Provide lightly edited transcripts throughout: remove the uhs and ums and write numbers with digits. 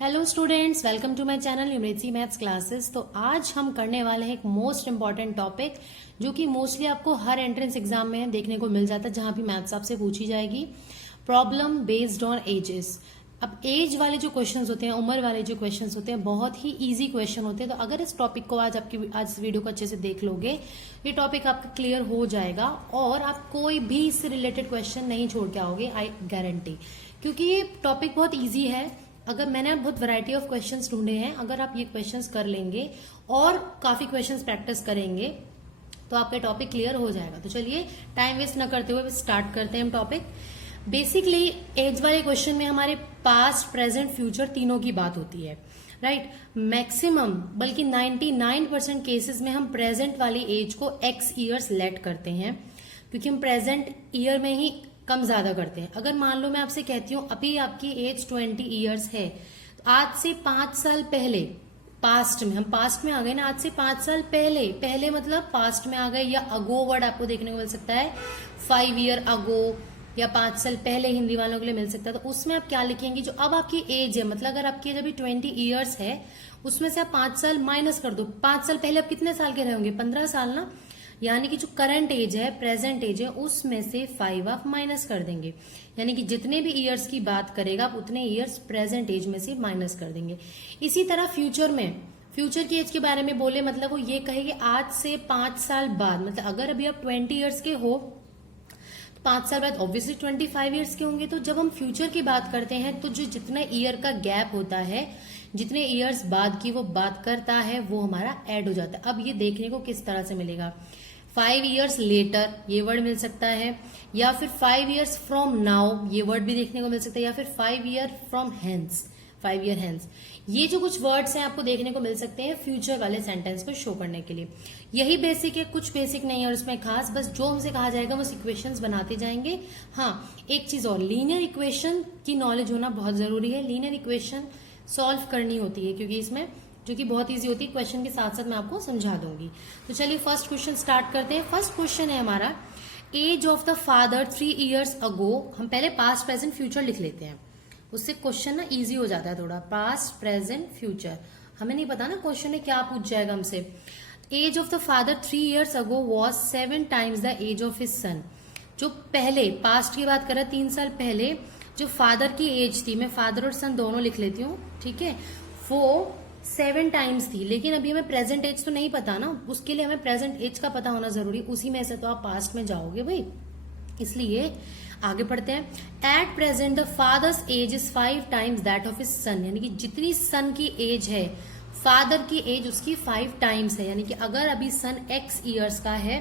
Hello students, welcome to my channel numeracy maths classes. तो आज हम करने वाले हैं एक मोस्ट इंपॉर्टेंट टॉपिक जो कि मोस्टली आपको हर एंट्रेंस एग्जाम में देखने को मिल जाता है, जहां भी मैथ्स आपसे पूछी जाएगी। Problem based on edges. अब एज वाले जो क्वेश्चंस होते हैं, उम्र वाले जो क्वेश्चंस होते हैं, बहुत ही इजी क्वेश्चन होते हैं। तो अगर इस टॉपिक को आज इस वीडियो को अच्छे से देख लोगे, ये टॉपिक आपका क्लियर हो जाएगा और आप कोई भी इससे रिलेटेड क्वेश्चन नहीं छोड़ के आओगे, आई गारंटी। क्योंकि ये टॉपिक बहुत ईजी है। अगर मैंने बहुत वैरायटी ऑफ क्वेश्चंस ढूंढे हैं, अगर आप ये क्वेश्चंस कर लेंगे और काफी क्वेश्चंस प्रैक्टिस करेंगे तो आपका टॉपिक क्लियर हो जाएगा। तो चलिए टाइम वेस्ट न करते हुए स्टार्ट करते हैं हम टॉपिक। बेसिकली एज वाले क्वेश्चन में हमारे पास्ट, प्रेजेंट, फ्यूचर तीनों की बात होती है, राइट। मैक्सिमम बल्कि 99% केसेस में हम प्रेजेंट वाली एज को एक्स ईयर्स लेट करते हैं, क्योंकि हम प्रेजेंट ईयर में ही कम ज्यादा करते हैं। अगर मान लो मैं आपसे कहती हूँ अभी आपकी एज 20 ईयर्स है, तो आज से 5 साल पहले, पास्ट में, हम पास्ट में आ गए ना, आज से 5 साल पहले, पहले मतलब पास्ट में आ गए, या अगो वर्ड आपको देखने को मिल सकता है, 5 ईयर अगो, या 5 साल पहले हिंदी वालों के लिए मिल सकता है। तो उसमें आप क्या लिखेंगे, जो अब आपकी एज है, मतलब अगर आपकी एज अभी 20 ईयर्स है, उसमें से आप 5 साल माइनस कर दो। 5 साल पहले आप कितने साल के रहे होंगे? 15 साल ना। यानी कि जो करंट एज है, प्रेजेंट एज है, उसमें से 5 आप माइनस कर देंगे। यानी कि जितने भी ईयर्स की बात करेगा आप उतने ईयर्स प्रेजेंट एज में से माइनस कर देंगे। इसी तरह फ्यूचर में, फ्यूचर की एज के बारे में बोले, मतलब वो ये कहेगी आज से 5 साल बाद, मतलब अगर अभी आप 20 ईयर्स के हो, 5 साल बाद ऑब्वियसली 25 ईयर्स के होंगे। तो जब हम फ्यूचर की बात करते हैं तो जो जितना ईयर का गैप होता है, जितने ईयर्स बाद की वो बात करता है, वो हमारा ऐड हो जाता है। अब ये देखने को किस तरह से मिलेगा, 5 ईयर्स लेटर ये वर्ड मिल सकता है, या फिर 5 ईयर्स फ्रॉम नाउ ये वर्ड भी देखने को मिल सकता है, या फिर 5 year from hence, 5 year hence. ये जो कुछ वर्ड्स हैं आपको देखने को मिल सकते हैं फ्यूचर वाले सेंटेंस को शो करने के लिए। यही बेसिक है, कुछ बेसिक नहीं है और इसमें खास, बस जो हमसे कहा जाएगा वो इक्वेशंस बनाते जाएंगे। हाँ, एक चीज और, लीनियर इक्वेशन की नॉलेज होना बहुत जरूरी है। लीनियर इक्वेशन सॉल्व करनी होती है, क्योंकि इसमें जो कि बहुत इजी होती है, क्वेश्चन के साथ साथ मैं आपको समझा दूंगी। तो चलिए फर्स्ट क्वेश्चन स्टार्ट करते हैं। फर्स्ट क्वेश्चन है हमारा, age of the father 3 years ago. हम पहले पास्ट, प्रेजेंट, फ्यूचर लिख लेते हैं, उससे क्वेश्चन ना इजी हो जाता है थोड़ा। पास्ट, प्रेजेंट, फ्यूचर, हमें नहीं पता ना क्वेश्चन में क्या पूछ जाएगा हमसे। Age of the father 3 years ago was 7 times the age of his son. जो पहले पास्ट की बात कर रहा है, 3 साल पहले जो फादर की एज थी, मैं फादर और सन दोनों लिख लेती हूँ, ठीक है, वो 7 टाइम्स थी। लेकिन अभी हमें प्रेजेंट एज तो नहीं पता ना, उसके लिए हमें प्रेजेंट एज का पता होना जरूरी। उसी में से तो आप पास्ट में जाओगे भाई, इसलिए आगे पढ़ते हैं। At present the father's age is 5 times that of his सन। यानी कि जितनी सन की एज है, फादर की एज उसकी 5 टाइम्स है। यानी कि अगर अभी सन x ईयर्स का है,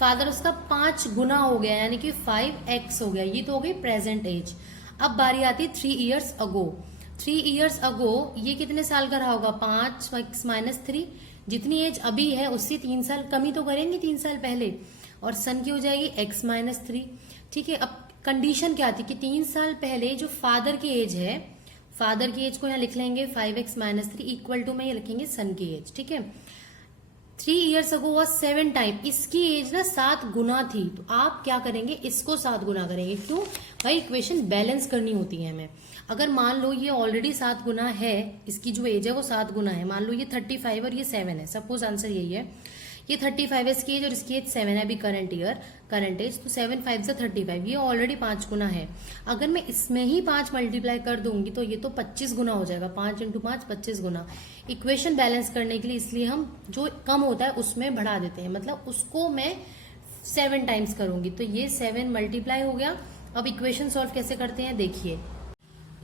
फादर उसका 5 गुना हो गया, यानी कि 5x हो गया। ये तो हो गई प्रेजेंट एज। अब बारी आती है 3 ईयर्स अगो। 3 ईयर्स अगो ये कितने साल का रहा होगा? 5 माइनस 3, जितनी एज अभी है उससे 3 साल कमी तो करेंगे 3 साल पहले, और सन की हो जाएगी x माइनस 3, ठीक है। अब कंडीशन क्या थी कि 3 साल पहले जो फादर की एज है, फादर की एज को यहाँ लिख लेंगे 5x माइनस 3 इक्वल टू में ये लिखेंगे सन की एज, ठीक है। 3 ईयर्स अगो वॉज 7 टाइम, इसकी एज ना 7 गुना थी। तो आप क्या करेंगे, इसको 7 गुना करेंगे। क्यों भाई? इक्वेशन बैलेंस करनी होती है हमें। अगर मान लो ये ऑलरेडी 7 गुना है, इसकी जो एज है वो 7 गुना है, मान लो ये 35 और ये 7 है, सपोज आंसर यही है, ये 35 है इसकी एज और इसकी एज 7 है अभी करंट ईयर, करंट एज, तो 7 5 से 35, ये ऑलरेडी 5 गुना है। अगर मैं इसमें ही 5 मल्टीप्लाई कर दूंगी तो ये तो 25 गुना हो जाएगा, 5 इंटू 5 25 गुना। इक्वेशन बैलेंस करने के लिए इसलिए हम जो कम होता है उसमें बढ़ा देते हैं, मतलब उसको मैं 7 टाइम्स करूंगी, तो ये 7 मल्टीप्लाई हो गया। अब इक्वेशन सॉल्व कैसे करते हैं देखिए,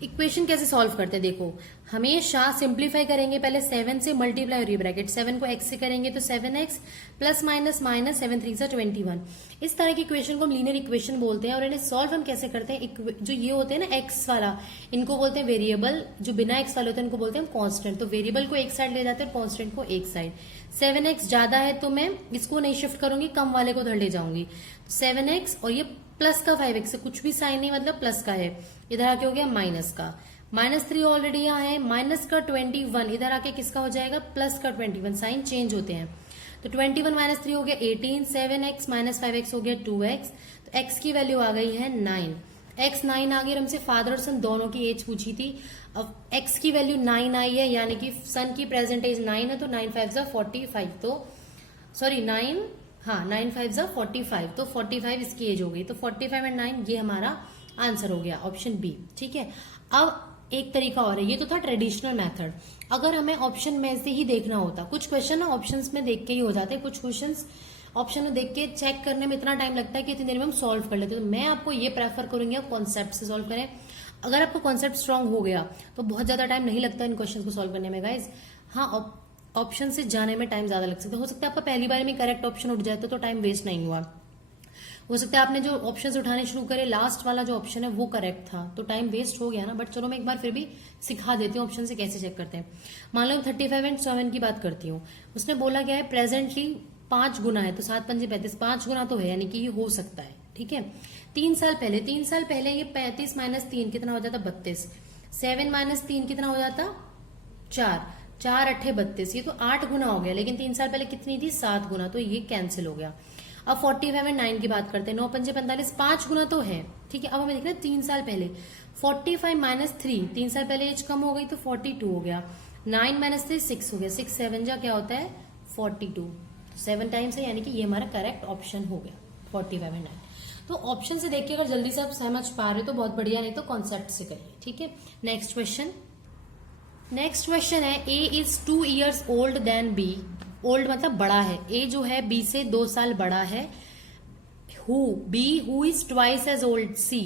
इक्वेशन कैसे सॉल्व करते हैं देखो, हमेशा सिंप्लीफाई करेंगे, पहले 7 से मल्टीप्लाई हो रही है ब्रैकेट, 7 को x से करेंगे तो 7x प्लस माइनस माइनस 7 3 21। इस तरह की इक्वेशन को हम लीनियर इक्वेशन बोलते हैं। और इन्हें सॉल्व हम कैसे करते हैं, जो ये होते हैं ना x वाला, इनको बोलते हैं वेरिएबल, जो बिना x वाले होते हैं इनको बोलते हैं कांस्टेंट। तो वेरिएबल को एक साइड ले जाते हैं, कांस्टेंट को एक साइड। 7x ज्यादा है तो मैं इसको नहीं शिफ्ट करूंगी, कम वाले को उधर ले जाऊंगी, 7x, और ये प्लस का 5x से कुछ भी साइन नहीं, मतलब प्लस का है, इधर आके हो गया माइनस का, -3 ऑलरेडी यहाँ है, माइनस का 21, इधर आके किसका हो जाएगा? प्लस का 21, साइन चेंज होते हैं। तो 21 माइनस 3 हो गया 18, 7x माइनस 5x हो गया 2x, तो x की वैल्यू आ गई है 9। x 9 आ गई और हमसे फादर और सन दोनों की एज पूछी थी। अब x की वैल्यू 9 आई है, यानी कि सन की प्रेजेंट एज 9 है, तो 9 5 जा 45, तो सॉरी 9, हाँ 9 5 जा 45, तो 45 इसकी एज हो गई, तो 45 एंड 9 ये हमारा आंसर हो गया, ऑप्शन बी। ठीक है, अब एक तरीका और है, ये तो था ट्रेडिशनल मेथड। अगर हमें ऑप्शन में से ही देखना होता, कुछ क्वेश्चन ना ऑप्शंस में देख के ही हो जाते हैं, कुछ क्वेश्चंस ऑप्शन में देख के चेक करने में इतना टाइम लगता है कि इतनी देर में हम सॉल्व कर लेते हैं। तो मैं आपको ये प्रेफर करूंगी आप कॉन्सेप्ट से सॉल्व करें। अगर आपका कॉन्सेप्ट स्ट्रांग हो गया तो बहुत ज्यादा टाइम नहीं लगता इन क्वेश्चन को सॉल्व करने में गाइज। हाँ, ऑप्शन से जाने में टाइम ज्यादा लग सकता है, हो सकता है आपका पहली बार में करेक्ट ऑप्शन उठ जाए तो टाइम वेस्ट नहीं हुआ। हो सकता है आपने जो ऑप्शंस उठाने शुरू करे लास्ट वाला जो ऑप्शन है वो करेक्ट था, तो टाइम वेस्ट हो गया ना। बट चलो मैं एक बार फिर भी सिखा देती हूँ ऑप्शन से कैसे चेक करते हैं। मान लो 35 एंड 7 की बात करती हूँ, उसने बोला क्या है प्रेजेंटली 5 गुना है, तो 7 पंजे 35, 5 गुना तो है, यानी कि ये हो सकता है। ठीक है, 3 साल पहले ये 35 माइनस 3 कितना हो जाता 32, 7 माइनस 3 कितना हो जाता 4, 4 अट्ठे 32, ये तो 8 गुना हो गया, लेकिन 3 साल पहले कितनी थी 7 गुना, तो ये कैंसिल हो गया। अब 45 एंड 9 की बात करते हैं, 9 पंजे 45, 5 गुना तो है। ठीक है, अब हमें देखना 3 साल पहले 45 माइनस 3, 3 साल पहले एज कम हो गई तो 42 हो गया, 9 माइनस 3 6 हो गया, 6 7 जा क्या होता है 42, 7 टाइम्स है, यानी कि ये हमारा करेक्ट ऑप्शन हो गया 45 एंड 9। तो ऑप्शन से देख के अगर जल्दी से आप समझ पा रहे हो तो बहुत बढ़िया, नहीं तो कॉन्सेप्ट से करिए। ठीक है, नेक्स्ट क्वेश्चन है A is 2 years old than B, old मतलब बड़ा है, ए जो है बी से 2 साल बड़ा है। Who is twice as old C,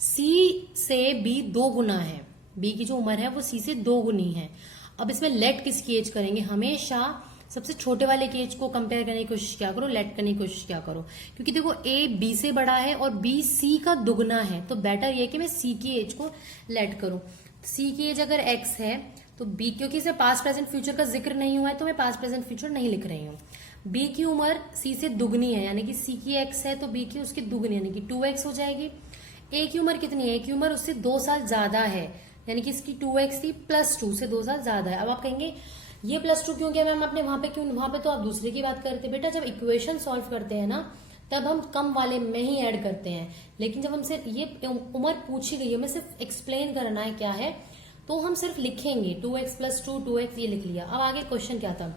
C से बी 2 गुना है, बी की जो उम्र है वो सी से 2 गुनी है। अब इसमें लेट किसकी एज करेंगे, हमेशा सबसे छोटे वाले की एज को कंपेयर करने की कोशिश क्या करो, लेट करने की कोशिश क्या करो, क्योंकि देखो ए बी से बड़ा है और बी सी का दुगना है, तो बेटर ये कि मैं सी की एज को लेट करूं। सी की एज अगर एक्स है तो बी, क्योंकि इसमें पास्ट प्रेजेंट फ्यूचर का जिक्र नहीं हुआ है तो मैं पास्ट प्रेजेंट फ्यूचर नहीं लिख रही हूँ। बी की उम्र सी से दुगनी है, यानी कि सी की एक्स है तो बी की उसकी दुगनी यानी कि 2x हो जाएगी। ए की उम्र कितनी है, ए की उम्र उससे 2 साल ज्यादा है, यानी कि इसकी 2x थी प्लस 2 से 2 साल ज्यादा है। अब आप कहेंगे ये प्लस 2 क्यों किया मैम आपने वहां पे, क्यों वहां पे तो आप दूसरे की बात करते। बेटा जब इक्वेशन सॉल्व करते हैं ना तब हम कम वाले में ही ऐड करते हैं, लेकिन जब हमसे ये उम्र पूछी गई है, हमें सिर्फ एक्सप्लेन करना है क्या है, तो हम सिर्फ लिखेंगे 2x प्लस 2 2x, ये लिख लिया। अब आगे क्वेश्चन क्या था,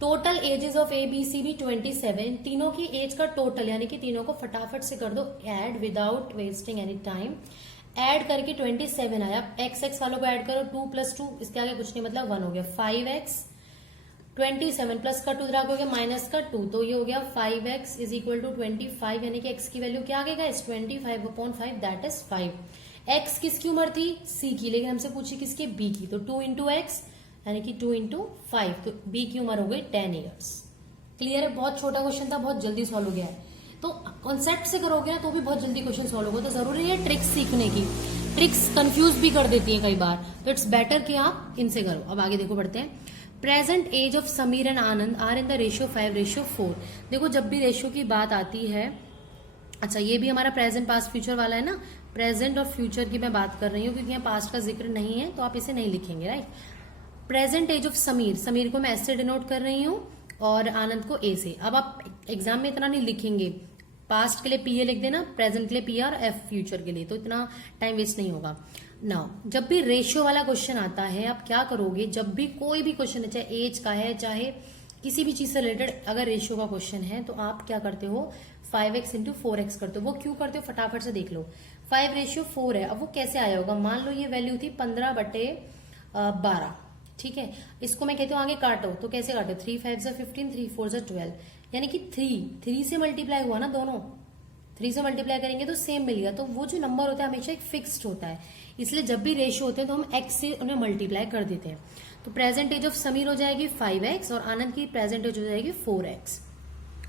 total ages of A B C be 27, तीनों की एज का टोटल, यानी कि तीनों को फटाफट से कर दो add without wasting any time. Add करके 27 आया, एक्स एक्स वालों को ऐड करो, 2 प्लस 2 इसके आगे कुछ नहीं मतलब 1 हो गया, 5x 27 प्लस का 2 हो गया माइनस का 2, तो ये हो गया 5x इज इक्वल टू 25, यानी कि x की वैल्यू क्या आ गया इस 25/5 दैट इज 5। x किसकी उम्र थी c की, लेकिन हमसे पूछी किसकी b की, तो 2 इंटू एक्स यानी कि 2 इंटू 5, तो b की उम्र हो गई 10 years। क्लियर है, बहुत छोटा क्वेश्चन था, बहुत जल्दी सॉल्व हो गया है। तो कॉन्सेप्ट से करोगे ना तो भी बहुत जल्दी क्वेश्चन सॉल्व होगा, तो जरूरी है ट्रिक्स सीखने की, ट्रिक्स कंफ्यूज भी कर देती है कई बार, तो इट्स बेटर कि आप इनसे करो। अब आगे देखो बढ़ते हैं, present age of Sameer and Anand are in the ratio 5:4। देखो जब भी रेशियो की बात आती है, अच्छा ये भी हमारा प्रेजेंट पास्ट फ्यूचर वाला है ना, प्रेजेंट और फ्यूचर की मैं बात कर रही हूँ क्योंकि यहाँ पास्ट का जिक्र नहीं है तो आप इसे नहीं लिखेंगे, right. Present age of Sameer, Sameer को मैं एस से डिनोट कर रही हूँ और आनंद को ए से। अब आप एग्जाम में इतना नहीं लिखेंगे, पास्ट के लिए पी ए लिख देना, प्रेजेंट के लिए पी और एफ फ्यूचर के लिए, तो इतना टाइम वेस्ट नहीं होगा। नाउ जब भी रेशियो वाला क्वेश्चन आता है आप क्या करोगे, जब भी कोई भी क्वेश्चन है, चाहे एज का है चाहे किसी भी चीज से रिलेटेड अगर रेशियो का क्वेश्चन है, तो आप क्या करते हो 5x इंटू 4x करते हो। वो क्यों करते हो फटाफट से देख लो, 5:4 है। अब वो कैसे आया होगा, मान लो ये वैल्यू थी 15/12, ठीक है, इसको मैं कहती हूँ आगे काटो, तो कैसे काटो, 3 5 15 3 4 12, यानी कि 3 से मल्टीप्लाई हुआ ना, दोनों 3 से मल्टीप्लाई करेंगे तो सेम मिल गया। तो वो जो नंबर होता है हमेशा एक फिक्स्ड होता है, इसलिए जब भी रेशियो होते हैं तो हम x से उन्हें मल्टीप्लाई कर देते हैं। तो प्रेजेंट एज ऑफ समीर हो जाएगी 5x और आनंद की प्रेजेंट एज हो जाएगी 4x।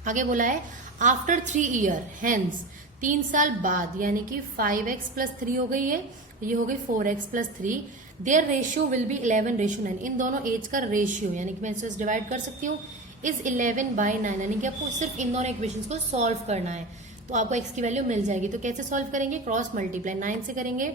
आगे बोला है आफ्टर 3 year हेंस, 3 साल बाद, यानी कि 5x प्लस 3 हो गई है, ये हो गई 4x plus 3, their ratio will be 11:9। इन दोनों एज का रेशियो यानी कि मैं इसे डिवाइड कर सकती हूँ इज 11/9, यानी कि आपको सिर्फ इन दोनों इक्वेशंस को सॉल्व करना है तो आपको x की वैल्यू मिल जाएगी। तो कैसे सॉल्व करेंगे, क्रॉस मल्टीप्लाई 9 से करेंगे,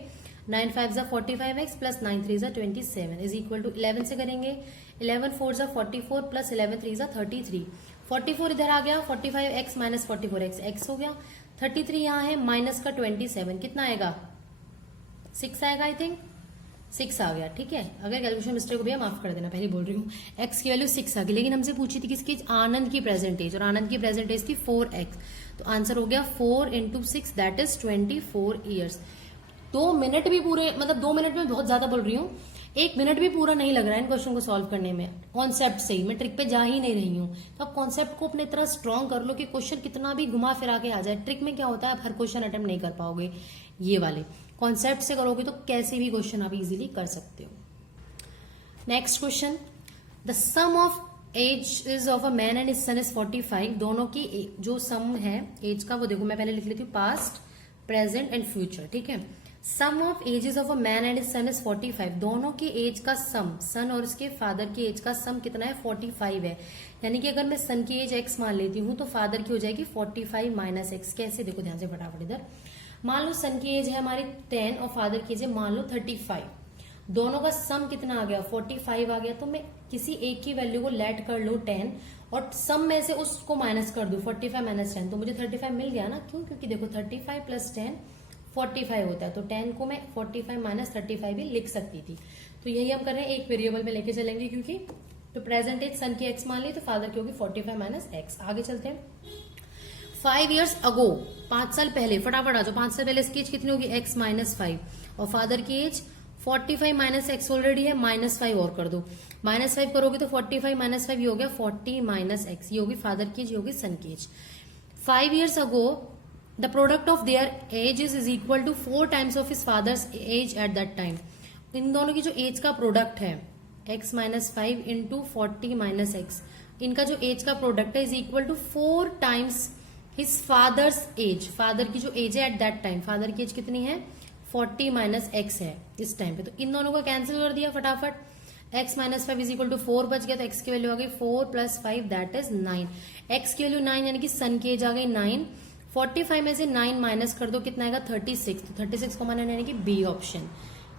9 5 जा 45x प्लस 9 3 जा 27 इज इक्वल टू 11 से करेंगे, 11 4 जा 44 प्लस 11 3 जा 33, 44 इधर आ गया, 45x माइनस 44x x हो गया, 33 यहाँ है, माइनस का 27 कितना आएगा, 6 आएगा, आई थिंक 6 आ गया, ठीक है। अगर कैलकुलेशन मिस्टेक हो गया माफ कर देना, पहले बोल रही हूँ। एक्स की वैल्यू 6 आ गई, लेकिन हमसे पूछी थी किसकी, आनंद की प्रेजेंट एज, और आनंद की प्रेजेंट एज थी 4x, तो आंसर हो गया 4 × 6 दैट इज 24 ईयर्स। 2 मिनट भी पूरे, मतलब 2 मिनट में बहुत ज्यादा बोल रही हूँ, 1 मिनट भी पूरा नहीं लग रहा है इन क्वेश्चन को सॉल्व करने में, कॉन्सेप्ट से ही, मैं ट्रिक पे जा ही नहीं रही हूँ। तो आप कॉन्सेप्ट को अपने तरह स्ट्रॉन्ग कर लो कि क्वेश्चन कितना भी घुमा फिरा के आ जाए। ट्रिक में क्या होता है, आप हर क्वेश्चन अटेम्प्ट नहीं कर पाओगे, ये वाले कॉन्सेप्ट से करोगे तो कैसे भी क्वेश्चन आप इजीली कर सकते हो। Next question, the sum of age of a man and his son is 45। दोनों की जो सम है एज का, वो देखो मैं पहले लिख लेती हूँ, पास्ट, प्रेजेंट एंड फ्यूचर, ठीक है। Sum of ages of a man and his son is 45। दोनों की एज का सम, सन और उसके फादर की एज का सम कितना है, 45 है। यानी कि अगर मैं सन की एज x मान लेती हूँ तो फादर की हो जाएगी 45 माइनस एक्स। कैसे, देखो ध्यान से फटाफट इधर, मान लो सन की एज है हमारी 10 और फादर की एज है मान लो 35। दोनों का सम कितना आ गया, 45 आ गया। तो मैं किसी एक की वैल्यू को लेट कर लूं 10 और सम में से उसको माइनस कर दूं 45 माइनस 10, तो मुझे 35 मिल गया ना। क्यों, क्योंकि देखो 35 प्लस 10 45 होता है, तो 10 को मैं 45 माइनस 35 भी लिख सकती थी। तो यही हम कर रहे हैं, एक वेरिएबल में लेके चलेंगे, क्योंकि तो प्रेजेंट एज सन की एक्स मान ली तो फादर की होगी 45 माइनस एक्स। आगे चलते हैं। 5 years अगो, 5 साल पहले, फटाफट आ जाओ, 5 साल पहले इसकी एज कितनी होगी, x माइनस 5, और फादर की एज 45 माइनस एक्स ऑलरेडी है, माइनस 5 और कर दो, माइनस 5 करोगे तो 45 माइनस 5 ये हो गया 40 माइनस एक्स, ये होगी फादर की एज, ये होगी सन की age. 5 years ago the product of their ages is equal to 4 times of his father's age at that time. इन दोनों की जो एज का प्रोडक्ट है x minus 5 into 40 minus x, इनका जो एज का प्रोडक्ट है is equal to 4 times his father's age. Father की जो एज है एट दैट टाइम, फादर की एज कितनी है 40 माइनस एक्स है इस टाइम पे। तो इन दोनों को कैंसिल कर दिया फटाफट, x minus 5 is equal to 4 बच गया, तो x की वैल्यू आ गई 4 प्लस 5 दैट इज 9। x की वैल्यू 9 यानी कि सन की एज आ गई 9। 45 में से 9 माइनस कर दो, कितना आएगा 36, तो 36 को माना यानी कि बी ऑप्शन।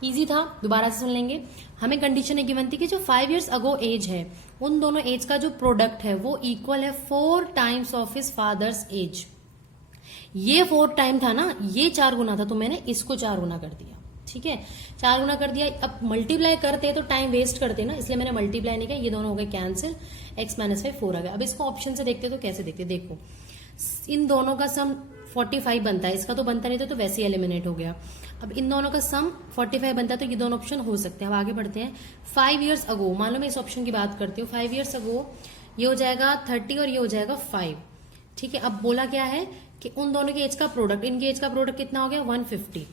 इजी था, दोबारा से सुन लेंगे। हमें कंडीशन है गिवन थी कि जो 5 years अगो एज है उन दोनों एज का जो प्रोडक्ट है वो इक्वल है 4 times of his father's as. ये 4 टाइम था ना, ये 4 गुना था, तो मैंने इसको 4 गुना कर दिया, ठीक है, 4 गुना कर दिया। अब मल्टीप्लाई करते तो टाइम वेस्ट करते ना, इसलिए मैंने मल्टीप्लाई नहीं किया, ये दोनों हो गए कैंसिल, x माइनस 5 4 आ गया। अब इसको ऑप्शन से देखते तो कैसे देखते, देखो इन दोनों का सम 45 बनता है, इसका तो बनता नहीं था तो वैसे ही एलिमिनेट हो गया। अब इन दोनों का सम 45 बनता है तो ये दोनों ऑप्शन हो सकते हैं। अब आगे बढ़ते हैं। 5 years अगो, मान लो मैं इस ऑप्शन की बात करती हूँ, 5 years अगो ये हो जाएगा 30 और ये हो जाएगा 5, ठीक है। अब बोला क्या है कि उन दोनों की एज का प्रोडक्ट, इनकी एज का प्रोडक्ट कितना हो गया 150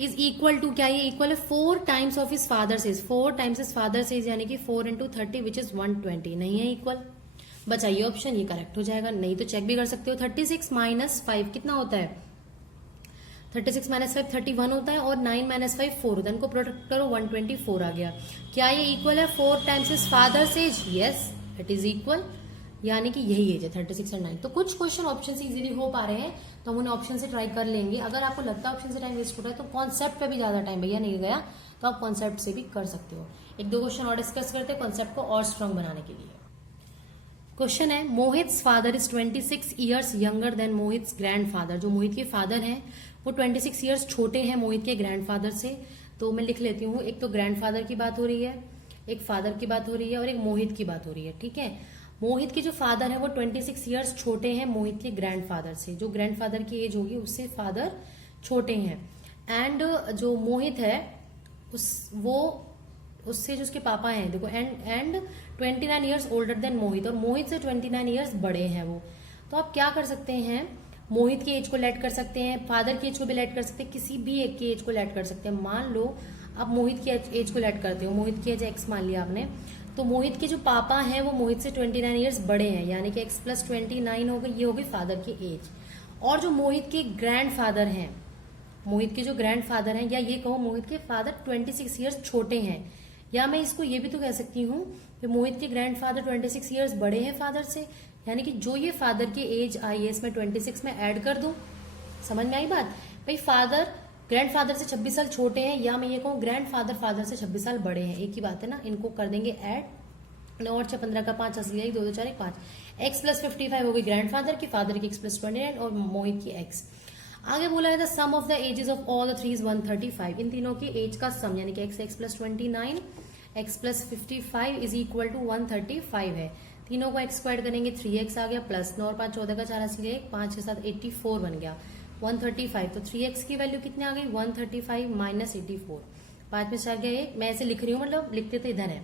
इज इक्वल टू, क्या ये इक्वल है 4 times of his father's as, 4 times his father's as यानी कि 4 into 30 विच इज 120, नहीं है इक्वल। बचाइए ऑप्शन, ये करेक्ट हो जाएगा, नहीं तो चेक भी कर सकते हो। 36 माइनस 5 कितना होता है, 36 माइनस 5 31 होता है, और 9 माइनस 5 4 होता है, इनको प्रोडक्ट करो 124 आ गया। क्या ये इक्वल है 4 times his father's as, yes it is equal, यानी कि यही एज है 36 और 9। तो कुछ क्वेश्चन ऑप्शन से इजीली हो पा रहे हैं तो हम उन्हें ऑप्शन से ट्राई कर लेंगे। अगर आपको लगता है ऑप्शन से टाइम वेस्ट हो रहा है तो कॉन्सेप्ट पे भी ज्यादा टाइम भैया नहीं गया, तो आप कॉन्सेप्ट से भी कर सकते हो। एक दो क्वेश्चन और डिस्कस करते हैं कॉन्सेप्ट को और स्ट्रांग बनाने के लिए। क्वेश्चन है, Mohit's father is 26 years younger than Mohit's grandfather. जो मोहित के फादर हैं वो 26 years छोटे हैं मोहित के ग्रैंडफादर से। तो मैं लिख लेती हूँ, एक तो ग्रैंडफादर की बात हो रही है, एक फादर की बात हो रही है, और एक मोहित की बात हो रही है, ठीक है। मोहित के जो फादर है वो 26 years छोटे हैं मोहित के ग्रैंडफादर से। जो ग्रैंडफादर की एज होगी उससे फादर छोटे हैं। एंड जो मोहित है उससे जो उसके पापा हैं, देखो एंड 29 years ओल्डर देन मोहित, और मोहित से 29 years बड़े हैं वो। तो आप क्या कर सकते हैं, मोहित की एज को लेट कर सकते हैं, फादर की एज को भी लेट कर सकते हैं, किसी भी एक की एज को लेट कर सकते हैं। मान लो आप मोहित की एज को लेट करते हो, मोहित की एज x मान लिया आपने, तो मोहित के जो पापा हैं वो मोहित से 29 years बड़े हैं, यानी कि x प्लस 29 हो गई, ये हो गई फादर की एज। और जो मोहित के ग्रैंडफादर हैं, मोहित के जो ग्रैंडफादर हैं, या ये कहो मोहित के फादर 26 years छोटे हैं, या मैं इसको ये भी तो कह सकती हूँ कि मोहित के ग्रैंडफादर 26 years बड़े हैं फादर से, यानी कि जो ये फादर की एज आई है इसमें 26 में ऐड कर दो। समझ में आई बात भाई, फादर ग्रैंडफादर से 26 साल छोटे हैं, या मैं ये कहूँ ग्रैंडफादर फादर से 26 साल बड़े हैं, एक ही बात है ना, इनको कर देंगे ऐड 9 और 6 15 का 5 असली है 2 2 4 1 5। x प्लस 55 हो गई ग्रैंडफादर की, फादर की x प्लस 29 और मोहित की x। आगे बोला है the sum of the ages of all the three is 135। इन तीनों की एज का सम यानी कि x plus 29 x plus 55 is equal to 135 है। तीनों को x स्क्वायर करेंगे 3x आ गया प्लस 9 और 5 14 का 4 असली है 5 6 7 84 बन गया 135। तो 3x की वैल्यू कितनी आ गई 135 माइनस 84। 5 में से आ गया 1, मैं ऐसे लिख रही हूँ मतलब लिखते तो इधर है,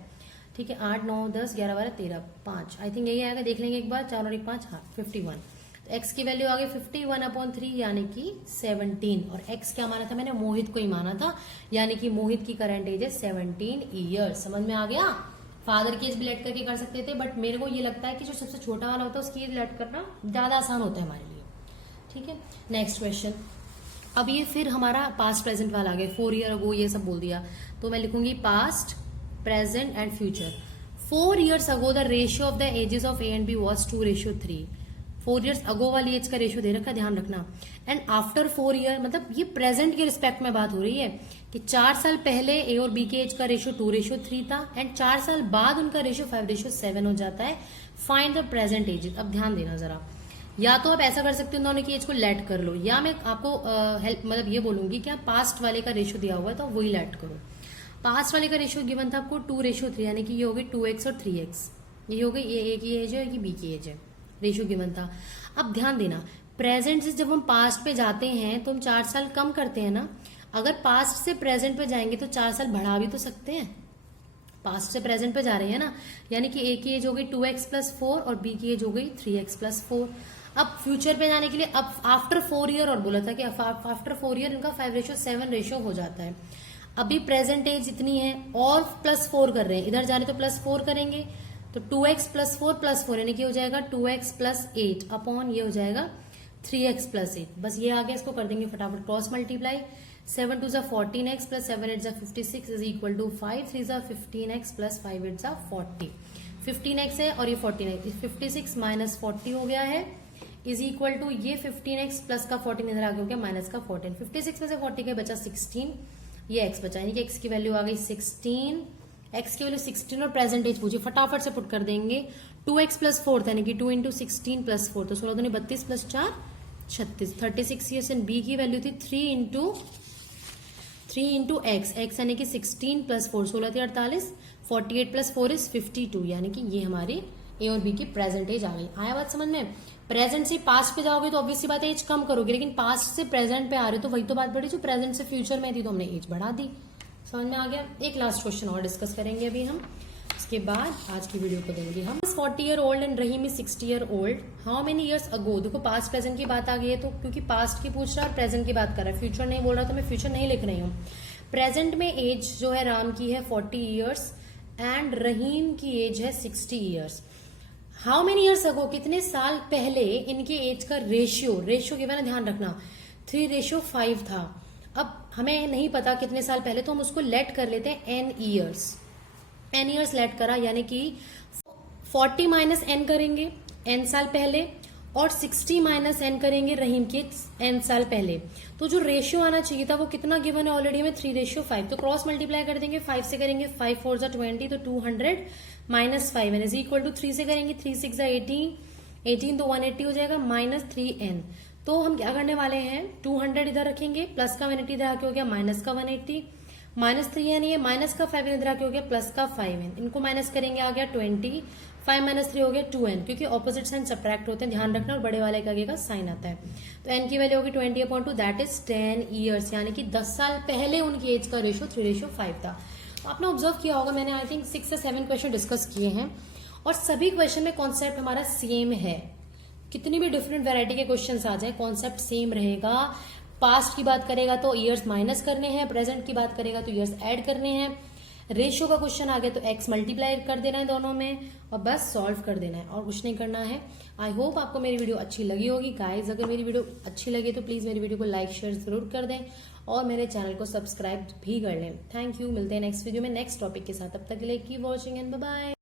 ठीक है। 8 9 10 11 12 13 5 आई थिंक यही आएगा, देख लेंगे एक बार। 4 और 1 5, हाँ 51। तो x की वैल्यू आ गई 51/3 यानी कि 17। और x क्या माना था मैंने, मोहित को ही माना था, यानी कि मोहित की करंट एज है 17 ईयर्स। समझ में आ गया। फादर की एज भी लेट करके कर सकते थे, बट मेरे को ये लगता है कि जो सबसे छोटा वाला होता है उसकी एज लेट करना ज्यादा आसान होता है हमारे लिए, ठीक है। Next question. अब ये फिर हमारा पास्ट प्रेजेंट वाला आ गया, 4 ईयर अगो ये सब बोल दिया, तो मैं लिखूंगी past present and future. 4 years ago the ratio of the ages of A and B was 2:3। 4 years ago वाली एज का रेशियो दे रखा, ध्यान रखना। एंड आफ्टर 4 ईयर, मतलब ये प्रेजेंट के रिस्पेक्ट में बात हो रही है कि 4 साल पहले ए और बी के एज का रेशियो 2:3 था एंड 4 साल बाद उनका रेशियो 5:7 हो जाता है। Find the present ages. अब ध्यान देना जरा, या तो आप ऐसा कर सकते हो दोनों की एज को लेट कर लो, या मैं आपको हेल्प मतलब ये बोलूंगी कि आप पास्ट वाले का रेशियो दिया हुआ है तो वही लेट करो। पास्ट वाले का रेशियो गिवन था आपको 2:3 यानी कि ये हो गई 2x और 3x। ये हो गई ये ए की एज है, ये बी की एज है, रेशियो गिवन था। अब ध्यान देना, प्रेजेंट से जब हम पास्ट पे जाते हैं तो हम 4 साल कम करते हैं ना। अगर पास्ट से प्रेजेंट पे जाएंगे तो 4 साल बढ़ा भी तो सकते हैं। पास्ट से प्रेजेंट पे जा रहे हैं ना, यानी कि ए की एज हो गई 2x + 4 और बी की एज हो गई 3x + 4। अब फ्यूचर पे जाने के लिए अब आफ्टर 4 ईयर, और बोला था कि आफ्टर 4 ईयर इनका 5:7 रेशियो हो जाता है। अभी प्रेजेंट एज इतनी है और +4 कर रहे हैं, इधर जाने तो +4 करेंगे तो 2x + 4 + 4 यानी कि हो जाएगा 2x + 8 अपॉन ये हो जाएगा 3x + 8। बस ये आ गया, इसको कर देंगे फटाफट cross multiply. 7 2 14x + 7 8 56 is equal to 5 3 15x + 5 8 40। 15x है और ये 14x, 56 माइनस 40 हो गया है इज इक्वल टू ये 15x प्लस का 14 इधर आगे हो गया माइनस का 14। 56 में से 40 का बचा 16, ये x बचा, यानी कि x की वैल्यू आ गई 16। x की वैल्यू 16 और प्रेजेंट एज पूछी, फटाफट से पुट कर देंगे। 2x + 4 यानी कि 2 × 16 + 4 तो 16 दूनी 32 + 4 36। 36 ईयर्स एंड b की वैल्यू थी 3 × x यानी कि 16 + 4 16 थी 48, 48 + 4 इज 52 यानी कि ये हमारी ए और बी की प्रेजेंट एज आ गई। आया बात समझ में। प्रेजेंट से पास्ट पे जाओगे तो ऑब्वियसली बात है एज कम करोगे, लेकिन पास्ट से प्रेजेंट पे आ रहे हो तो वही तो बात बढ़ी जो प्रेजेंट से फ्यूचर में थी तो हमने एज बढ़ा दी। समझ में आ गया। एक लास्ट क्वेश्चन और डिस्कस करेंगे अभी हम, उसके बाद आज की वीडियो को देंगे हम। 40 year old and Rahim is 60 year old, how many years ago. देखो पास्ट प्रेजेंट की बात आ गई है तो क्योंकि पास्ट की पूछ रहा है और प्रेजेंट की बात कर रहा है, फ्यूचर नहीं बोल रहा तो मैं फ्यूचर नहीं लिख रही हूँ। प्रेजेंट में एज जो है राम की है 40 years एंड रहीम की एज है 60 years। How many years ago, कितने साल पहले इनके एज का रेशियो गिवन है, ध्यान रखना 3:5 था। अब हमें नहीं पता कितने साल पहले तो हम उसको लेट कर लेते हैं n ईयर्स लेट करा, यानी कि 40 - n करेंगे n साल पहले और 60 - n करेंगे रहीम के n साल पहले। तो जो रेशियो आना चाहिए था वो कितना गिवन है ऑलरेडी हमें 3:5, तो क्रॉस मल्टीप्लाई कर देंगे 5 से करेंगे 5 4 20 तो 200 - 5 इज इक्वल टू 3 से करेंगे 3 6 18 तो 180 हो जाएगा -3n। तो हम क्या करने वाले हैं 200 इधर रखेंगे प्लस का 180 इधर आके हो गया माइनस का 180 -3n ये माइनस का 5 इधर आके हो गया प्लस का 5n, इनको माइनस करेंगे आ गया 20, 5 - 3 हो गया 2n, क्योंकि ऑपोजिट साइन सब्ट्रैक्ट होते हैं ध्यान रखना, और बड़े वाले का आगे का साइन आता है। तो n की वैल्यू होगी 20/2 दैट इज 10 ईयर्स, यानी कि 10 साल पहले उनकी एज का रेशियो 3:5 था। तो आपने ऑब्जर्व किया होगा मैंने आई थिंक 6 से 7 क्वेश्चन डिस्कस किए हैं और सभी क्वेश्चन में कॉन्सेप्ट हमारा सेम है। कितनी भी डिफरेंट वैरायटी के क्वेश्चन आ जाए कॉन्सेप्ट सेम रहेगा। पास्ट की बात करेगा तो ईयर्स माइनस करने हैं, प्रेजेंट की बात करेगा तो ईयर्स ऐड करने हैं। रेशियो का क्वेश्चन आ गया तो x मल्टीप्लाई कर देना है दोनों में और बस सॉल्व कर देना है और कुछ नहीं करना है। आई होप आपको मेरी वीडियो अच्छी लगी होगी गाइज। अगर मेरी वीडियो अच्छी लगी तो प्लीज मेरी वीडियो को लाइक शेयर जरूर कर दें और मेरे चैनल को सब्सक्राइब भी कर लें। थैंक यू, मिलते हैं नेक्स्ट वीडियो में नेक्स्ट टॉपिक के साथ, तब तक के लिए keep watching and bye bye.